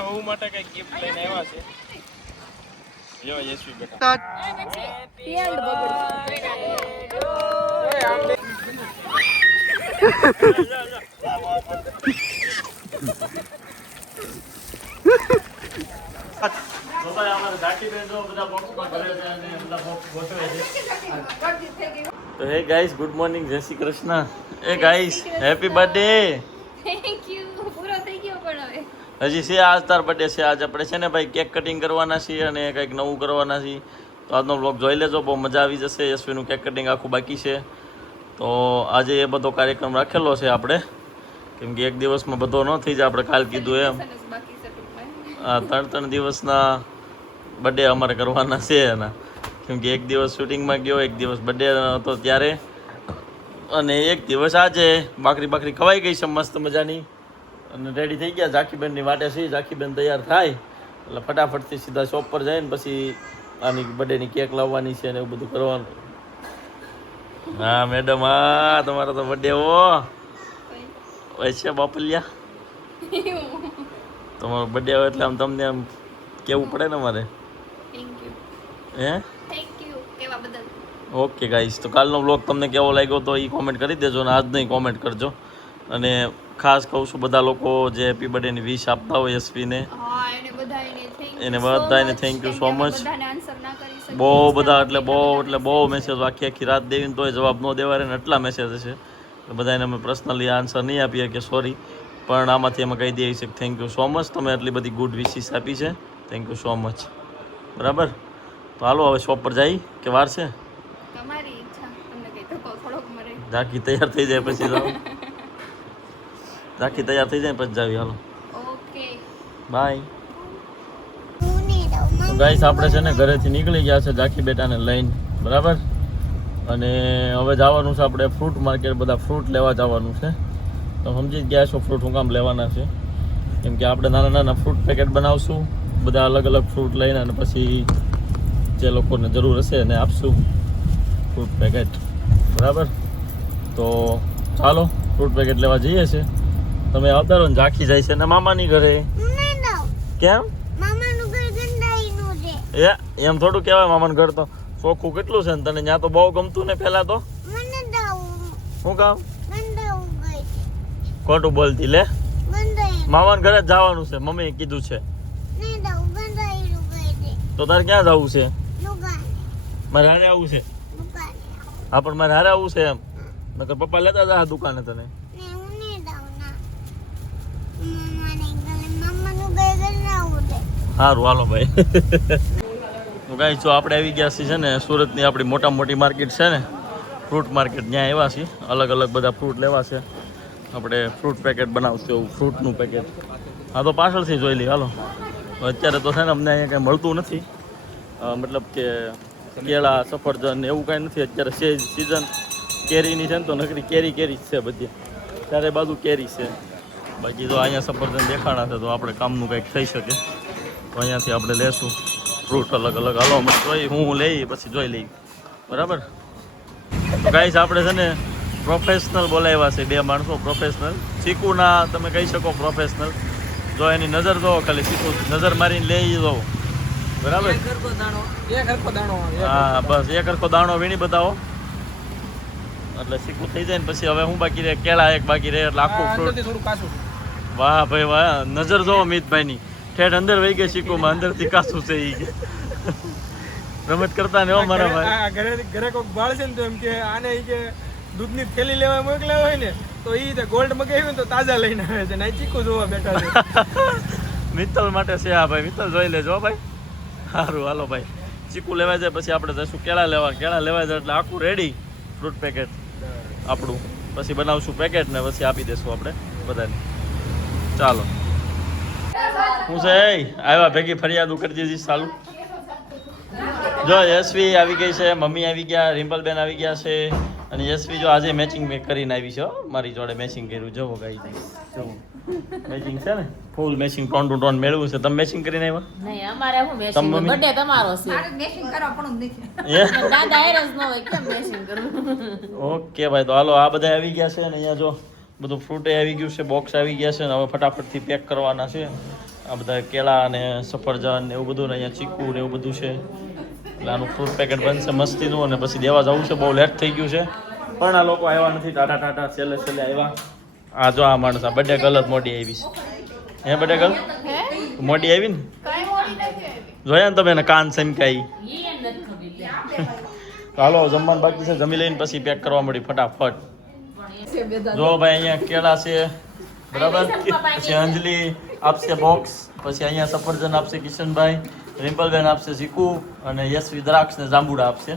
વહુ માટે કઈ ગિફ્ટ લઈને આવ્યા છે. જો યશવી બેટા તો હે guys good morning Jai Shri Krishna. એ guys happy birthday. Thank you. પૂરો થઈ ગયો પણ હવે હજી છે આજ તાર બર્થડે છે. આજ આપણે છે ને ભાઈ કેક કટિંગ કરવાના છીએ અને કંઈક નવું કરવાના છીએ. તો આજનો વ્લોગ જોઈ લેજો, બહુ મજા આવી જશે. યશવીનું કેક કટિંગ આખું બાકી છે, તો આજે એ બધો કાર્યક્રમ રાખેલો છે આપણે, કેમ કે એક દિવસમાં બધો ન થઈ જાય. આપણે કાલ કીધું એમ બાકી છે ટૂંકમાં. આ 3 દિવસના બર્થડે અમારે કરવાના છે એના, કેમ કે એક દિવસ શૂટિંગમાં ગયો, એક દિવસ બર્થડે હતો ત્યારે, અને એક દિવસ આજે બાકરી ખવાઈ ગઈ છે મસ્ત મજાની અને રેડી થઈ ગયા. ઝાંખીબેનની વાટે છે. ઝાંખીબેન તૈયાર થાય એટલે ફટાફટથી સીધા શોપ પર જઈને પછી આની બર્થડેની કેક લાવવાની છે અને એવું બધું કરવાનું. હા મેડમ, હા તમારો તો બર્થડે હોય છે બાપલિયા. તમારો બર્થડે હોય એટલે આમ તમને આમ કેવું પડે ને મારે. Thank you. હે થેન્ક યુ કેવા બદલ. ઓકે ગાઈસ, તો કાલનો વ્લોગ તમને કેવો લાગ્યો તો એ કોમેન્ટ કરી દેજો અને આજ નહીં કોમેન્ટ કરજો. અને ખાસ કહું છું બધા લોકો જે હેપી બર્થડેની વિશ આપતા હોય યશવીને, હા એને બધાને થેન્ક યુ. એને બધાને થેન્ક યુ સો મચ. બધાને આન્સર ના કરી શકીએ. બહુ બધા એટલે બહુ મેસેજ, આખી રાત દેવીને તોય જવાબ ન દેવાય ને એટલા મેસેજ છે. બધાને અમે પર્સનલી આન્સર નહીં આપીએ કે સોરી, પણ આમાંથી અમે કહી દઈએ છીએ થેન્ક યુ સો મચ. તમે આટલી બધી ગુડ વિશીસ આપી છે, થેન્ક યુ સો મચ. બરાબર, તો હાલો હવે શોપ પર જઈ કે વાર છે. તમારી ઈચ્છા, તમને કઈ ધક્કો થોડોક મરે. ઝાંખી તૈયાર થઈ જાય પછી જાઓ. ઝાંખી તૈયાર થઈ જાય પછી જાવી. Hello okay bye. તો ગાઈસ આપણે છે ને ઘરેથી નીકળી ગયા છે ઝાંખી બેટાને લઈને, બરાબર. અને હવે જવાનું છે આપણે ફ્રૂટ માર્કેટ, બધા ફ્રૂટ લેવા જવાનું છે. તો સમજી જ ગયા છો ફ્રૂટ હું કામ લેવાના છે, કેમ કે આપણે નાના નાના ફ્રૂટ પેકેટ બનાવશું, બધા અલગ અલગ ફ્રૂટ લઈને, અને પછી જે લોકોને જરૂર હશે એને આપશું ફ્રૂટ પેકેટ, બરાબર. તો ચાલો ફ્રૂટ પેકેટ લેવા જઈએ છે. તમે આવતા રહો ને. ઝાંખી જાય છે ને મામાની ઘરે. કેમ? એમ થોડું કહેવાય, મામાનું ઘર તો ચોખ્ખું કેટલું છે ને, તને ત્યાં તો બહુ ગમતું ને પહેલા તો. શું કામ ખોટું બોલતી લે? મામાના ઘરે જ જવાનું છે, મમ્મીએ કીધું છે. તો તારે ક્યાં જવું છે? મારે હારે આવવું છે. હા પણ મારે હારે આવવું છે એમ, નકર પપ્પા લેતા જા દુકાને તને. સારું હાલો ભાઈ. તો ગાઈસ જો આપણે આવી ગયા છીએ છે ને સુરતની આપણી મોટી માર્કેટ છે ને, ફ્રૂટ માર્કેટ. ત્યાં આવ્યા છીએ, અલગ અલગ બધા ફ્રૂટ લેવા છે. આપણે ફ્રૂટ પેકેટ બનાવશું, એવું ફ્રૂટનું પેકેટ. હા તો પાછળથી જોઈ લઈએ હાલો. અત્યારે તો છે ને અમને અહીંયા કંઈ મળતું નથી, મતલબ કે કેળા સફરજન એવું કાંઈ નથી અત્યારે. છે સિઝન કેરીની છે ને, તો નકરી કેરી જ છે બધી, ત્યારે બાજુ કેરી છે. બાકી તો અહીંયા સફરજન દેખાણા છે, તો આપણે કામનું કંઈક થઈ શકે તો અહીંયાથી આપણે લેશું ફ્રૂટ અલગ અલગ. હાલો અમે જોઈ, હું લઈ પછી જોઈ લઈ, બરાબર. તો ગાઈસ આપણે છે ને પ્રોફેશનલ બોલાવ્યા છે, 2 માણસો પ્રોફેશનલ. ચીકુના તમે કહી શકો પ્રોફેશનલ. જો એની નજર દો ખાલી, ચીકુ નજર મારીને લઈ દો, બરાબર. હા બસ એક હરખો દાણો વીણી બતાવો એટલે ચીકુ થઈ જાય ને. પછી હવે હું બાકી રહે, કેળા એક બાકી રહે એટલે આખું ફ્રૂટ. વાહ ભાઈ વાહ, નજર જોવો મિતભાઈની, ઠેઠ અંદર વહી ગઈ ચીકુમાં, અંદરથી કાચું છે ઈ. રમત કરતા ને હો મારા ભાઈ. ઘરે કોઈક બાળ છે ને તો એમ કે આને ઈ કે દૂધની થેલી લેવા મોકલ્યા હોય ને, તો ઈ ગોલ્ડ મગાવી હોય ને તો તાજા લઈને આવે છે ને, આ ચીકુ જોવા બેઠા છે. મિત્તલ માટે છે આ ભાઈ, મિત્તલ જોઈ લેજો ભાઈ. સારું હાલો ભાઈ, ચીકુ લેવા જાય પછી આપણે જઈશું કેળા લેવા. કેળા લેવા જાય એટલે આખું રેડી ફ્રૂટ પેકેટ આપણું. પછી બનાવશું પેકેટ ને પછી આપી દઈશું આપણે બધાને. ચાલો હું છે આવ્યા ભેગી ફરિયાદો કરી દીધી ચાલુ. જો યશવી આવી ગઈ છે, મમ્મી આવી ગયા, રિમ્પલબેન આવી ગયા છે, અને યશવી જો આજે મેચિંગ કરીને આવી છે. મારી જોડે મેચિંગ કર્યું, જવો ગાઈ જવું મેચિંગ છે ને, ફૂલ મેચિંગ, ટોન ટુ ટોન મેળવું છે. તમે મેચિંગ કરીને આવ્યા? નહીં અમારે હું મેચિંગ, બર્થડે તમારો છે. મારે મેચિંગ કરવા પણ નથી. દાદા હેરસ ન હોય કેમ મેચિંગ કરવું. ઓકે ભાઈ, તો હાલો આ બધા આવી ગયા છે, અને અહીંયા જો બધું ફ્રૂટે આવી ગયું છે, બોક્સ આવી ગયા છે, ને હવે ફટાફટથી પેક કરવાના છે. આ બધા કેળા અને સફરજન ને એવું બધું ને અહીંયા ચીકુ ને એવું બધું છે એટલે આનું ફ્રૂટ પેકેટ બનશે મસ્તીનું અને પછી દેવા જવું છે. બહુ લેટ થઈ ગયું છે પણ આ લોકો આવ્યા નથી. ટાટા છેલ્લે આવ્યા. આ જો આ માણસ આ બર્થડે ગર્લ જ મોટી આવી છે. હે બર્થડે ગર્લ હે મોટી આવી ને કઈ મોડી નથી આવી. જોયા ને તમે એને કાન સનકાઈ. ઈ એમ નથી ખબર. હાલો જમવાનું બાકી છે, જમી લઈને પછી પેક કરવા મળી ફટાફટ. જો ભાઈ અહીંયા કેળા છે બરાબર, પછી અંજલિ આપશે બોક્સ, પછી અહીંયા સફરજન આપશે કિશનભાઈ, રિમ્પલબેન આપશે ચીકુ અને યશવી દ્રાક્ષ ને જાંબુડા આપશે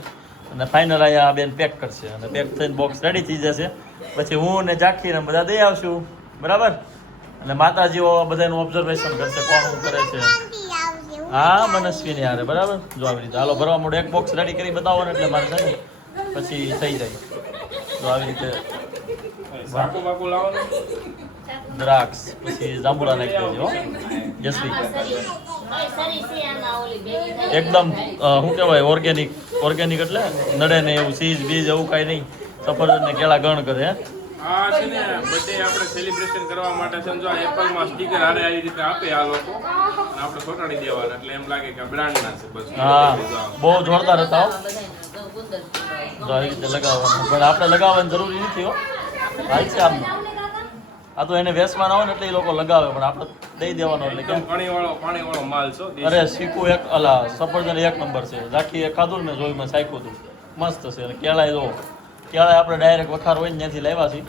અને ફાઇનલ અહીંયા બેન પેક કરશે અને પેક થઈને બોક્સ રેડી થઈ જશે. પછી હું ને જાખી ને બધા દઈ આવશું બરાબર. અને માતાજીઓ બધાનું ઓબ્ઝર્વેશન કરશે કોણ શું કરે છે. હા મનસ્વીની હારે બરાબર. જો આવી રીતે હાલો ભરવા મોડું એક બોક્સ રેડી કરી બતાવો ને એટલે મારે છે ને પછી થઈ જાય. તો આવી રીતે દ્રાક્ષ પછી જાંબુડા નાખી દેજો હો યશવી. એકદમ શું કહેવાય ઓર્ગેનિક એટલે નડે ને એવું ચીજ બીજ એવું કાંઈ નહીં. સફરજન ને કેળા ગણ કરે હે. આ છે ને બર્થડે આપણે સેલિબ્રેશન કરવા માટે છે જો એપલ માં સ્ટીકર હારે આવી રીતે આપે આ લોકો અને આપણે ચોટાડી દેવાના એટલે એમ લાગે કે બ્રાન્ડ ના છે બસ. હા બહુ જોરદાર હતા હો. તો આવી રીતે લગાવવાનું પણ આપણે લગાવવાની જરૂરી નથી હો. હાલ છે આમ આ તો એને વેસમાં ના હોય ને એટલે એ લોકો લગાવે પણ આપણે દઈ દેવાનો એટલે કેમ પાણી વાળો માલ છો. અરે શીખું એક અલા સફરજન એક નંબર છે. ઝાંખી એ ખાધું ને મેં જોયું મેં શાખ્યું હતું મસ્ત છે. અને કેળા જો કેળા આપણે ડાયરેક્ટ વખાર હોય ને ત્યાંથી લાવ્યા છીએ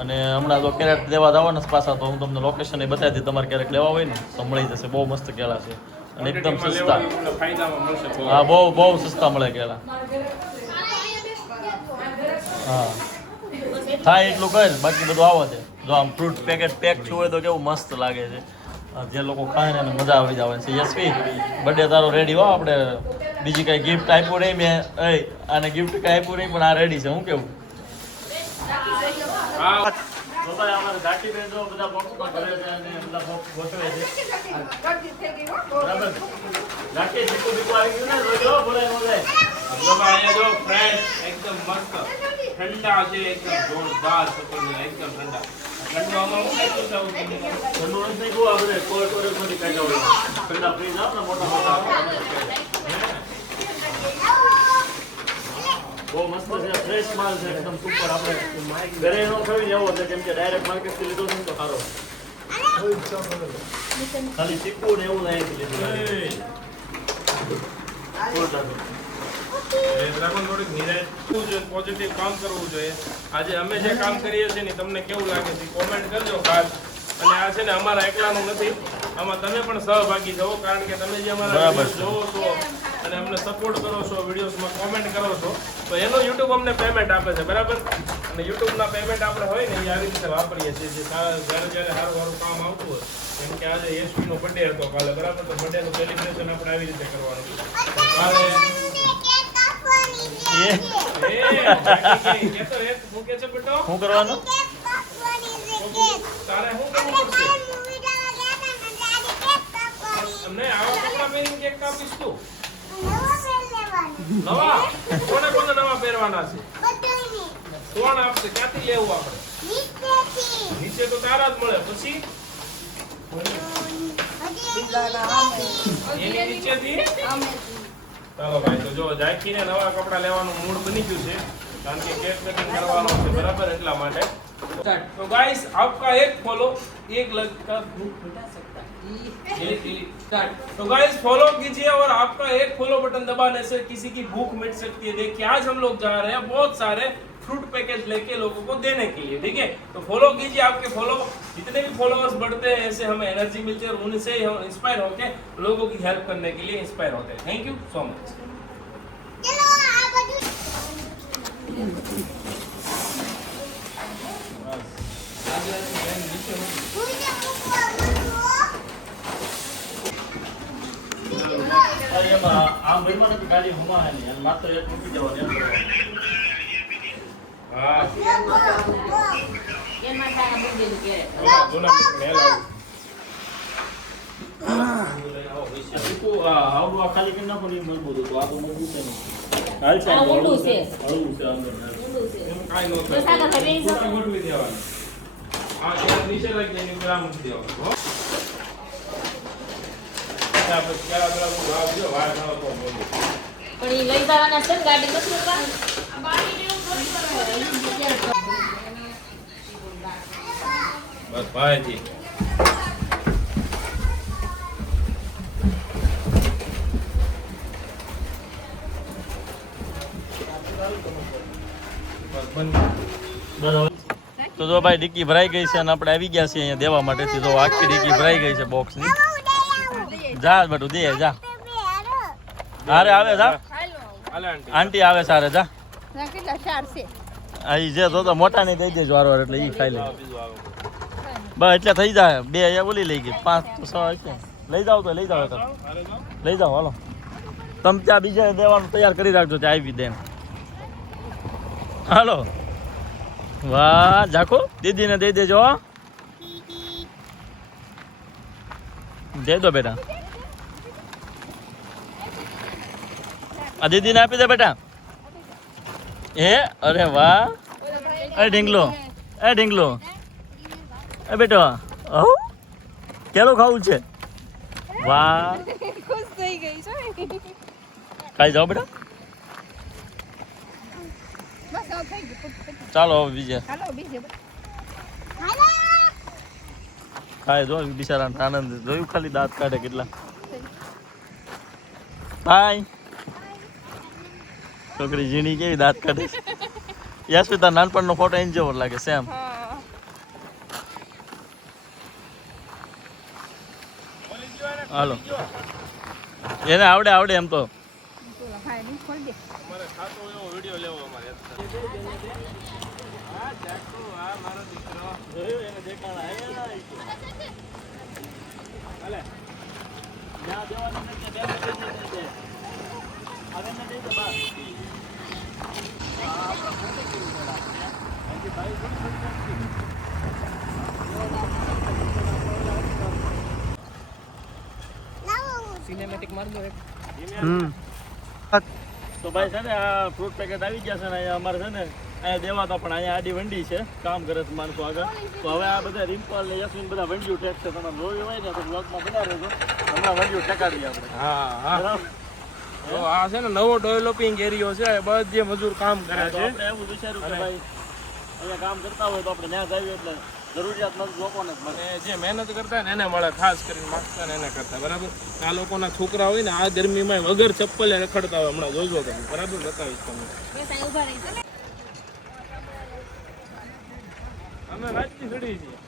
અને હમણાં જો કેરેટ લેવા જવાના ને પાછા તો હું તમને લોકેશન એ બતાવી દઈ. તમારે ક્યારેક લેવા હોય ને તો મળી જશે. બહુ મસ્ત કેળા છે અને એકદમ સસ્તા. હા બહુ સસ્તા મળે કેળા. હા થાય એટલું કર બાકી બધું આવો છે. જો આમ ફ્રૂટ પેકેટ પેક થયું હોય તો કેવું મસ્ત લાગે છે. જે લોકો ખાય ને એને મજા આવી જવાની છે. યશવી બર્થડે તારો રેડી હો. આપણે બીજી કઈ ગિફ્ટ આપ્યું નહીં મેં આને ગિફ્ટ કઈ આપ્યું નહીં પણ આ રેડી છે. હું કેવું અમારે ઝાંખી બેન જો બધા બોક્સમાં ભરે છે અને બધા બોક્સ ગોઠવે છે બરાબર. ઝાંખી ચીકુ બીકુ આવી ગયું ને જોજો બોલાય નો જાય. અહીંયા જો ફ્રેશ એકદમ મસ્ત ઠંડા છે એકદમ જોરદાર સફરજન એકદમ ઠંડા. ઠંડામાં હું કેટલું સારું ઠંડુ નથી નહીં ગયું આપણે કોલ્ડ સ્ટોરેજમાંથી કાઢ્યા હોય ઠંડા ફ્રીજ આવ ને મોટા બહુ મસ્ત છે. ફ્રેશ માલ છે એકદમ સુપર. આપણે ઘરે નો ખાવી જવો છે કેમ કે ડાયરેક્ટ માર્કેટથી લીધો છે ને તો સારો. ખાલી ચીકુ ને એવું લાયક લીધું. થોડીક નિરાશ પોઝિટિવ કામ કરવું જોઈએ. આજે અમે જે કામ કરીએ છીએ ને તમને કેવું લાગે છે કોમેન્ટ કરજો ખાસ. અને આ છે ને અમારા એકલાનું નથી, આમાં તમે પણ સહભાગી થવો કારણ કે તમે જે અમારા વિડીયો જોવો છો અને અમને સપોર્ટ કરો છો, વિડીયોઝમાં કોમેન્ટ કરો છો તો એનો યુટ્યુબ અમને પેમેન્ટ આપે છે બરાબર. અને યુટ્યુબના પેમેન્ટ આપણે હોય ને એ આવી રીતે વાપરીએ છીએ જે જ્યારે સારું કામ આવતું હોય. જેમ કે આજે યશવીનો બર્થડે હતો કાલે બરાબર, તો બર્થડેનું સેલિબ્રેશન આપણે આવી રીતે કરવાનું. કાલે શું કરવાનું? તારે શું કરવું પડશે? અમને આવા કપડા પહેરીને કેક કાપીશ તું? નવા? કોને નવા પહેરવાના છે? કોણ આપશે? ક્યાંથી લેવું આપણે? નીચે તો તારા જ મળે. પછી એની નીચેથી ચાલો ભાઈ. તો જો ઝાંખીને નવા કપડા લેવાનું મૂડ બની ગયું છે કારણ કે કેક કટિંગ કરવાનો છે બરાબર એટલા માટે. तो गाइस आपका एक फॉलो एक लड़का भूख मिटा सकता है. तो गाइस फॉलो कीजिए और आपका एक फॉलो बटन दबाने से किसी की भूख मिट सकती है. देखिए आज हम लोग जा रहे हैं बहुत सारे फ्रूट पैकेज लेके लोगों को देने के लिए. ठीक है, तो फॉलो कीजिए. आपके फॉलो जितने भी फॉलोअर्स बढ़ते हैं ऐसे हमें एनर्जी मिलती है और उनसे ही हम इंस्पायर होकर लोगों की हेल्प करने के लिए इंस्पायर होते हैं. Thank you so much. આમ ભરવા નથી ગાડી ઘુમાવાની અને માત્ર એક મૂકી દેવાની એમ કરવાનું. હા એમાં તારા બુદ્ધિનું કે જોના મેલ આવડું આ ખાલી કરી નાખો ને મજબૂત હતું. આ તો મજબૂત છે નહીં. હાલ છે આ ઊંડું છે. હળવું છે અંદર. ઊંડું છે. કાઈ નો તો સાગર ભાઈ બેસી જાઓ. ગોઠવી દેવાનું. આ જે નીચે લાગી એની ઉપર આ મૂકી દેવાનું. હો પાછા પછી કેળા પેલા બધું ભાવ જો વાર ન હતો બોલું. પણ ઈ લઈ જવાના છે ને ગાડી નથી લેવા? બસ ભાઈજી બસ બંધ. તો જો ભાઈ ડિક્કી ભરાઈ ગઈ છે અને આપણે આવી ગયા છીએ અહીંયા દેવા માટેથી. તો આખી ડિક્કી ભરાઈ ગઈ છે બોક્સની. જા બેટું દે જા. અરે આવે જા. હાલે આંટી. આંટી આવે સારે જા. કેટલા ચાર છે અહીં જે તો મોટા નહીં દઈ દેજો વારવાર એટલે ઈ ખાઈ લે. બીજું આવે. બસ એટલે થઈ જાય. 2 અહીંયા બોલી લઈ ગઈ. 5 તો 6 હશે. લઈ જાઓ તો લઈ જાઓ તો હાલે જાઓ. લઈ જાઓ હાલો. તમે ત્યાં બીજા દેવાનું તૈયાર કરી રાખજો ત્યાં આવી દે. હાલો. વાહ જાખો દીદીને દઈ દેજો. દે દો બેટા. આ દીદીને આપી દે બેટા. એ અરે વાહ. એ ઢીંગલો એ ઢીંગલો એ બેટો ઓ કેળું ખાવું છે. વાહ ખુશ થઈ ગઈ છે ખાઈ જાઓ બેટા. બસ આ થઈ ગયું ચાલો હવે બીજે હાલો બીજે ખાઈ જો બિચારાને આનંદ જોયું ખાલી દાંત કાઢે કેટલા. બાય. છોકરી ઝીણી કેવી દાંત કાઢે. યશવી નાનપણનો ફોટો એન જેવો લાગે સેમ. હાલો એને આવડે આવડે એમ તો. અમારે ખાતો એવો વિડિયો લેવો અમારે. હા જાકો આ મારો દીકરો. જોયું એને દેખાડા હાલે જ્યાં દેવાનું નથી ત્યાં દે હવે ન દે તો બસ. સિનેમેટિક માર દો એક. તો ભાઈ છે ને આ ફ્રૂટ પેકેટ આવી ગયા છે ને અહીંયા અમારે છે ને અહીંયા દેવાતા પણ અહીંયા આડી વંડી છે કામ કરે છે માણસો આગળ. તો હવે આ બધા રિમ્પલ ને યશવીન બધા વંડીઓ ટેક છે. તમે જોયું હોય ને તો બ્લોગમાં બના રહેજો. હમણાં વંડીઓ ટેકાડીએ આપણે. હા હા બરાબર. તો આ છે ને નવો ડેવલપિંગ એરિયો છે. બધે મજૂર કામ કરે તો છે. આપણે એવું વિચાર્યું કે ભાઈ અહીંયા કામ કરતા હોય તો આપણે ત્યાં જઈએ એટલે જરૂરિયાતમંદ લોકોને જ મળે. અને જે મહેનત કરતા ને એને મળે. ખાસ કરીને માગતા ને એને કરતા. બરાબર. આ લોકોના છોકરા હોય ને આ ગરમીમાં વગર ચપ્પલે રખડતા હોય. હમણાં જોજો તમે. બરાબર બતાવીશ તમને. અમે રાજથી ચડી છીએ.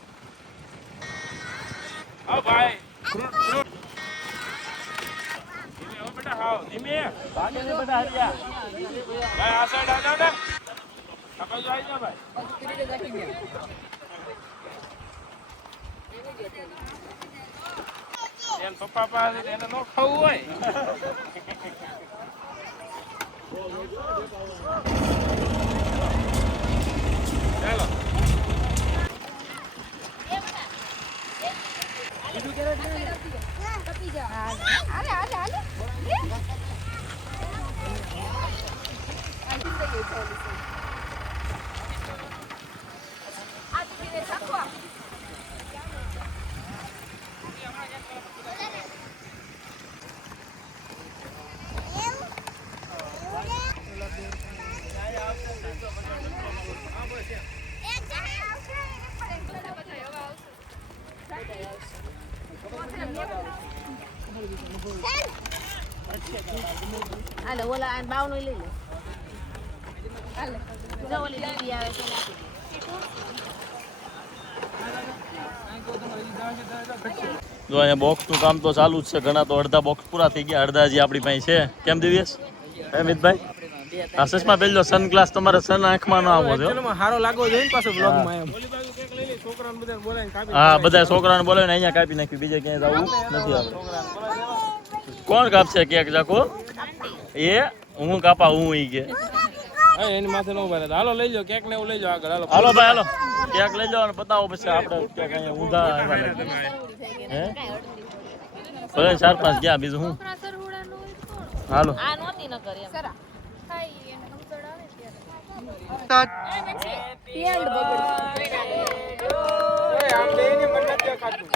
હા ભાઈ ફ્રૂટ ફ્રૂટ ધીમે હો બેટા. હાવ ધીમે ભાગે નહીં બધા હરિયા. ભાઈ આ સાઈડ આ જાવ ને. આ બાજુ આવી જાવ ભાઈ. એમ પપ્પા પાસે એને ન ખાવું હોય. ચાલો હાલો ઓલા આ બાવનું લઈ લે. હાલે જો ઓલી દીદી આવે છે જો અહીંયા બોક્સનું કામ તો ચાલુ જ છે. ઘણા તો અડધા બોક્સ પૂરા થઈ ગયા. અડધા હજી આપણી પાસે છે. કેમ દિવ્યેશ? હે મિતભાઈ આ ચશ્મા પહેરજો. સનગ્લાસ તમારે સન આંખમાં ન આવવો જોઈએ. હારો લાગવો જોઈએ ને પાછો બ્લોગમાં એમ. ઓલી બાજુ કેક લઈ લે. છોકરાને બધા બોલાવીને કાપી. હા બધા છોકરાને બોલાવીને અહીંયા કાપી નાખ્યું. બીજે ક્યાંય જવું નથી આપણે. કોણ કાપશે કેક જાકો? એ હું કાપા હું ઈ કે. હા એની માથે ન ઉભા રહે. હાલો લઈ જાઓ કેક ને એવું લઈ જાઓ આગળ. હાલો હાલો ભાઈ હાલો કેક લઈ જાઓ અને બતાવો પછી આપણે કેક અહીંયા ઊંધા આવ્યા લાગે. હે ભલે 4-5 ગયા બીજું હું. હાલો આ નોતી ન કરી એમ. ખાઈ એને સમજણ આવે ત્યારે આમ લઈને મને નથી ખાતું.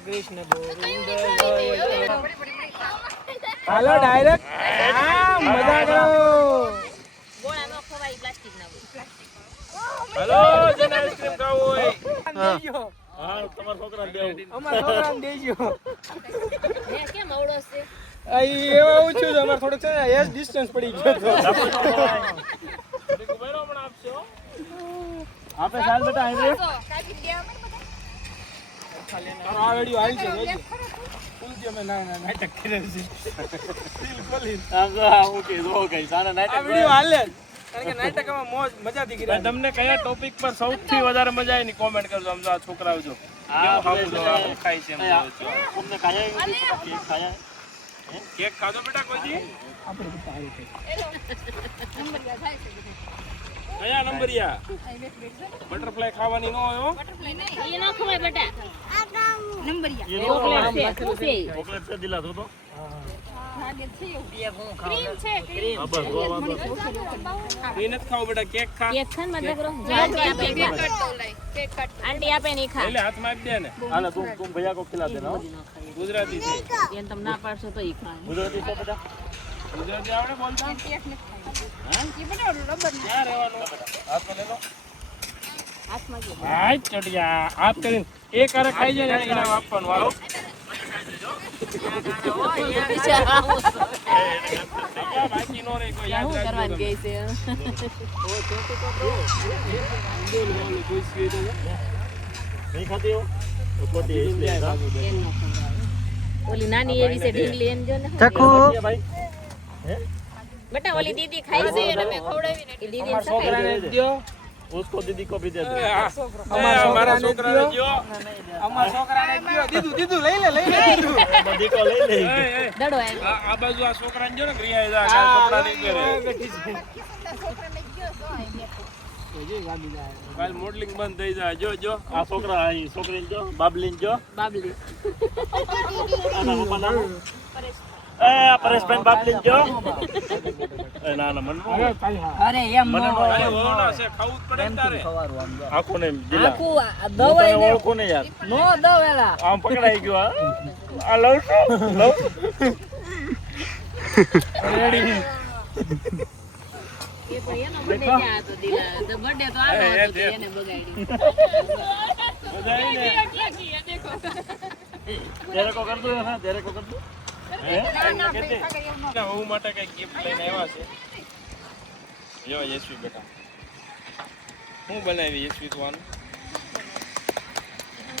કૃષ્ણ ગોવિંદ હાલો ડાયરેક્ટ મજા કરો ગોળા નો ખવાય પ્લાસ્ટિક ના હાલો જેને આઈસ્ક્રીમ ખાવું હોય હા તમારા છોકરા દેવું અમાર છોકરાને દેજો હે કેમ અવળો છે આઈ એવા આવું છું અમાર થોડુંક છે ને એસ ડિસ્ટન્સ પડી ગયો તો ઉભેરો પણ આપશો આપે ચાલ બેટા અહીં કાજી દે અમે આ વિડિયો આવી છે જોજો ફૂલ જે મે ના નાટક કરે છે દિલ ખોલી ઓકે ઓકે સાના આ નાટક વિડિયો હાલે કારણ કે નાટકમાં મોજ મજાથી કરી તમને કયા ટોપિક પર સૌથી વધારે મજા આવી ની કોમેન્ટ કરજો આમ જો આ છોકરાઓ જો કેવું ખાવું જો આ ખાય છે એમ જો તમને ખાયા કેક ખાયા કેક ખાધો બેટા કોઈ નંબરિયા જાય છે કયા નંબરિયા બટરફ્લાય ખાવાની ન હોય હો બટરફ્લાય નહીં એ ના ખવાય બેટા નંબરિયા ચોકલેટ છે શું છે ચોકલેટ છે દિલા તો લાગે છે એવું ક્રીમ છે ક્રીમ હા બસ ગોવા બસ એ નથી ખાવું બેટા કેક ખા કેક ખાન મત કરો આંટી આપે કેક કટ તો લઈ કેક કટ આંટી આપે નહીં ખા એટલે હાથમાં આપી દે ને હાલે તું ભૈયા કો ખિલા દેના હો ગુજરાતી છે એને તમે ના પાડશો તો ઈ ખાય ગુજરાતી છે બેટા ગુજરાતી આવડે બોલતા કેક ને એ બધા રબર ને ક્યાં રહેવાનું હાથમાં લે લો હાથમાં જો હાય ચડિયા આપ કરીને એક આરે ખાઈ જાય ને ઇનામ આપવાનું વાળો બાકી નો રે કોઈ યાદ શું કરવાની ગઈ છે નહીં ખાતી હો તો ખોટી એટલે એમ ન ખવાય ઓલી નાની એવી છે ઢીંગલી એમ જો ને ભાઈ હે બેટા ઓલી દીદી ખાઈ છે એને મેં ખવડાવીને એ દીદી અમાર છોકરાને દ્યો उसको दीदी को भी दे दो અમારા છોકરાને દ્યો અમાર છોકરાને દ્યો દીદુ લઈ લે દીદુ बदी को ले ले દડો આવ્યો આ બાજુ આ છોકરાને જો ને ગ્રિયા જા કપડા નહીં કરે છોકરાને ગયો તો આઈ કાલ મોડલિંગ બંધ થઈ જાય જો જો आ छोकरा आई छोकरी जो बाबलीन जो બાબલી आना मम्मा ना ए परेश पेन बाबलीन जो ए ना ना मन અરે એમ મને નો અરે ઓના છે ખાવું જ પડે ને તારે આખો ને દિલા આખું દવાઈ ને ઓળખો ને યાર નો દવેલા આમ પકડાઈ ગયો આ લવ લવ રેડી એ ભાઈ એનો બર્થડે ક્યાં હતો દિલા તો બર્થડે તો આનો હતો તો એને બગાડી બધાઈને तेरे को कर दो ना तेरे को कर दो ના ભાઈ ખાગર એવું ન ના વહુ માટે કઈ ગિફ્ટ લઈને આવ્યા છે જો યશવી બેટા હું બનાવી યશવી તું આનું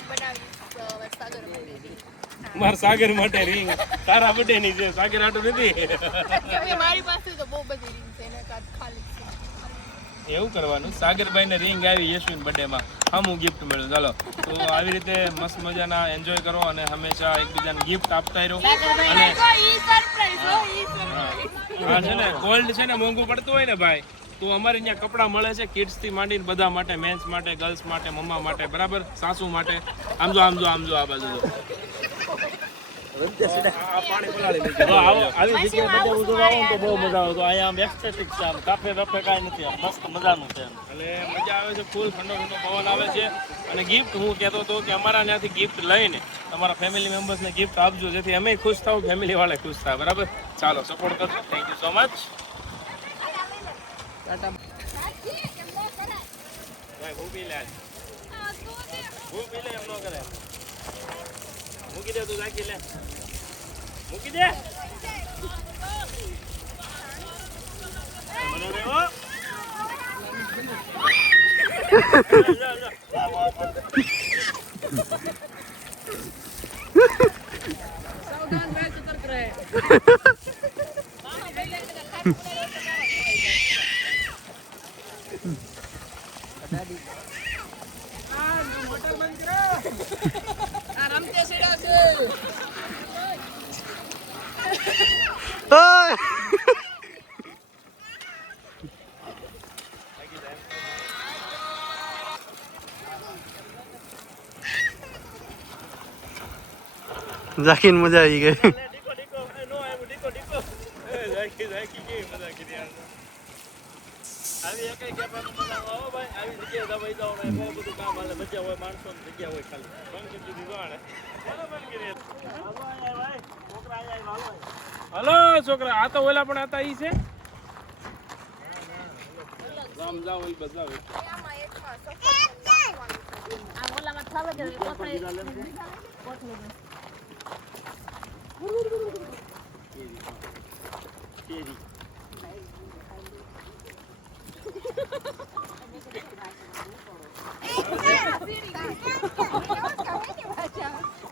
બનાવી સાગર માટે મારા સાગર માટે રિંગ તારા બર્થડે ની છે સાગર આટું નથી મારી પાસે તો બહુ બધી રીંગ છે એને કાદ ખાલી છે એવું કરવાનું સાગરભાઈ ને રિંગ આવી યશવી બર્થડે માં હમું ગિફ્ટ મળ્યું ચાલો તો આવી રીતે મસ્ત મજાના એન્જોય કરો અને હંમેશા એકબીજાને ગિફ્ટ આપતા રહો અને ઈ સરપ્રાઈઝ હો ઈ આ છે ને ગોલ્ડ છે ને મોંઘું પડતું હોય ને ભાઈ તો અમારે અહીંયા કપડાં મળે છે કિડ્સ થી માંડીને બધા માટે મેન્સ માટે ગર્લ્સ માટે મમ્મા માટે બરાબર સાસુ માટે આમ જો આ બાજુ જો આ પાણી પલાળી લીધું. તો આવો આવી જગ્યાએ બધે ઉજવવા આવો ને તો બહુ મજા આવે તો અહીંયા આમ એક્સેટિક છે આમ કાફે બાફે કાંઈ નથી આમ મસ્ત મજાનું છે એમ એટલે મજા આવે છે ફૂલ ઠંડો પવન આવે છે અને ગિફ્ટ હું કહેતો હતો કે અમારા ત્યાંથી ગિફ્ટ લઈને તમારા ફેમિલી મેમ્બર્સને ગિફ્ટ આપજો જેથી અમે ખુશ થાવ ફેમિલી વાળા ખુશ થાય બરાબર ચાલો સપોર્ટ કરજો થેન્ક યુ સો મચ ભાઈ ઊભી લે ઊભી લે એમ ન કરે મૂકી દે તું રાખી લે મૂકી દે મને રેવો જાકીન મજા આવી ગઈ ડીકો નો આવ્યો ડીકો એ રાખી કેવી મજા કરી યાર આવી એકઈ ગેપાનું મજા આવો ભાઈ આવી જગ્યાએ દવાઈ જાવ ને બહુ બધું કામ હાલે મજા હોય માણસો ની જગ્યા હોય ખાલી બંધ કરી દીધું આણે બરાબર કે રે હાલો આયા ભાઈ છોકરા આયા હાલો હલો છોકરા આ તો ઓલા પણ હતા ઈ છે રામ જાવ ઈ બદલાવ આમાં એકમાં સફરજન નાખવાનું છે. આ ઓલામાં થાવે કે કોથળી કેરી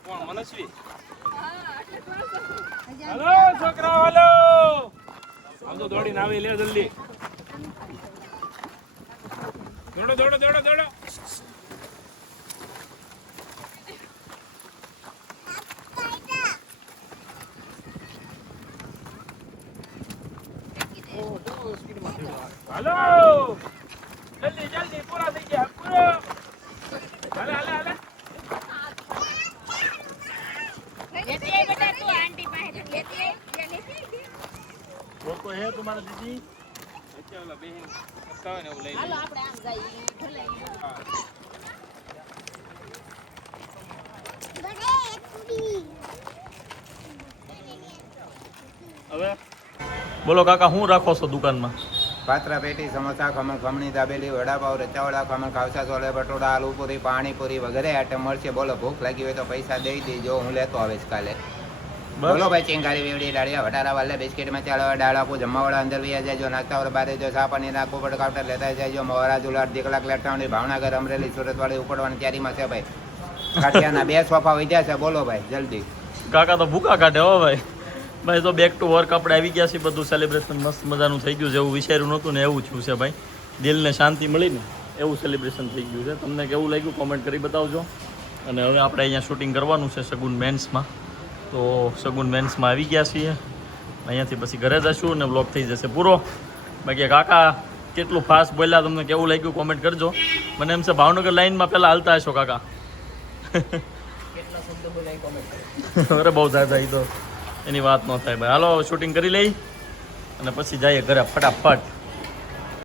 કોણ મનસ્વી હલો છોકરા હલો આમ તો દોડીને આવી લે જલ્દી દોડો દોડો દોડો દોડો હલો જલ્દી જલ્દી પૂરા થઈ ગયા પૂરો હાલે હાલે હાલે લેતી આય બેટા તું આંટી પાસે લેતી આય લોકો હે તમારા દીદી અચ્છા ઓલા બેહીન હતા ને એવું લઈ હાલો લે આપણે આમ જઈએ ભલાઈ હવે બોલો કાકા હું રાખો છો દુકાનમાં પાત્રા પેટી સમોસા ખમણ ખમણી દાબેલી વડાપાવ રચાવડા ખમણ ખાવસા છોલે ભટોડા આલુપુરી પાણીપુરી વગેરે આઈટમ મળશે બોલો ભૂખ લાગી હોય તો પૈસા દઈ દેજો હું લેતો આવીશ કાલે બોલો ભાઈ ચિંગારી વેવડી ડાળિયા વટારા વાલે બિસ્કિટમાં ચાલવા ડાળ આપું જમવાવાળા અંદર વ્યા જાય નાસ્તા વાળા બારે જો ચા પાણી નાખવું પડે કાઉન્ટર લેતા જાય મહારાજ ઉલાડ દીકલાક લેટાવણી ભાવનગર અમરેલી સુરત વાળી ઉપડવાની તૈયારીમાં છે ભાઈ કાઠિયાના 2 સોફા વધ્યા છે બોલો ભાઈ જલ્દી કાકા તો ભૂકા કાઢે હો ભાઈ ભાઈ તો બેક ટુ વર્ક આપણે આવી ગયા છીએ બધું સેલિબ્રેશન મસ્ત મજાનું થઈ ગયું છે એવું વિચાર્યું નહોતું ને એવું થયું છે ભાઈ દિલને શાંતિ મળી ને એવું સેલિબ્રેશન થઈ ગયું છે તમને કેવું લાગ્યું કોમેન્ટ કરી બતાવજો અને હવે આપણે અહીંયા શૂટિંગ કરવાનું છે સગુન મેન્સમાં તો સગુન મેન્સમાં આવી ગયા છીએ અહીંયાથી પછી ઘરે જશું અને બ્લોગ થઈ જશે પૂરો બાકી કાકા કેટલું ફાસ્ટ બોલ્યા તમને કેવું લાગ્યું કોમેન્ટ કરજો મને એમ છે ભાવનગર લાઇનમાં પહેલાં હાલતા હશો કાકા અરે બહુ થાય એ તો એની વાત ન થાય ભાઈ હાલો શૂટિંગ કરી લઈ અને પછી જઈએ ઘરે ફટાફટ